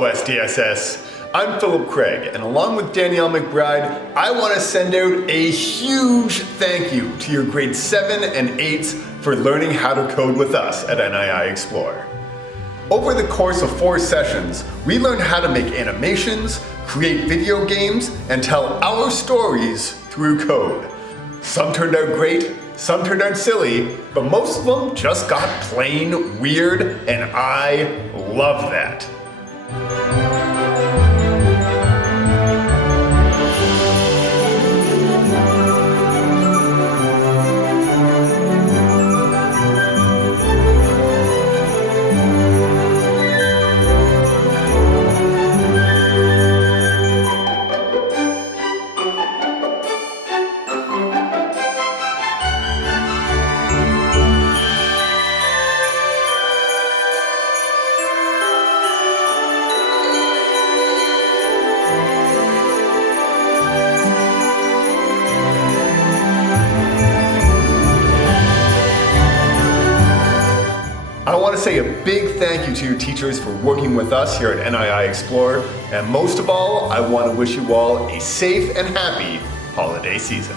Hello SDSS, I'm Philip Craig, and along with Danielle McBride, I want to send out a huge thank you to your grade 7 and 8s for learning how to code with us at NII Explore. Over the course of 4 sessions, we learned how to make animations, create video games, and tell our stories through code. Some turned out great, some turned out silly, but most of them just got plain weird, and I love that. I want to say a big thank you to your teachers for working with us here at NII Explore, and most of all, I want to wish you all a safe and happy holiday season.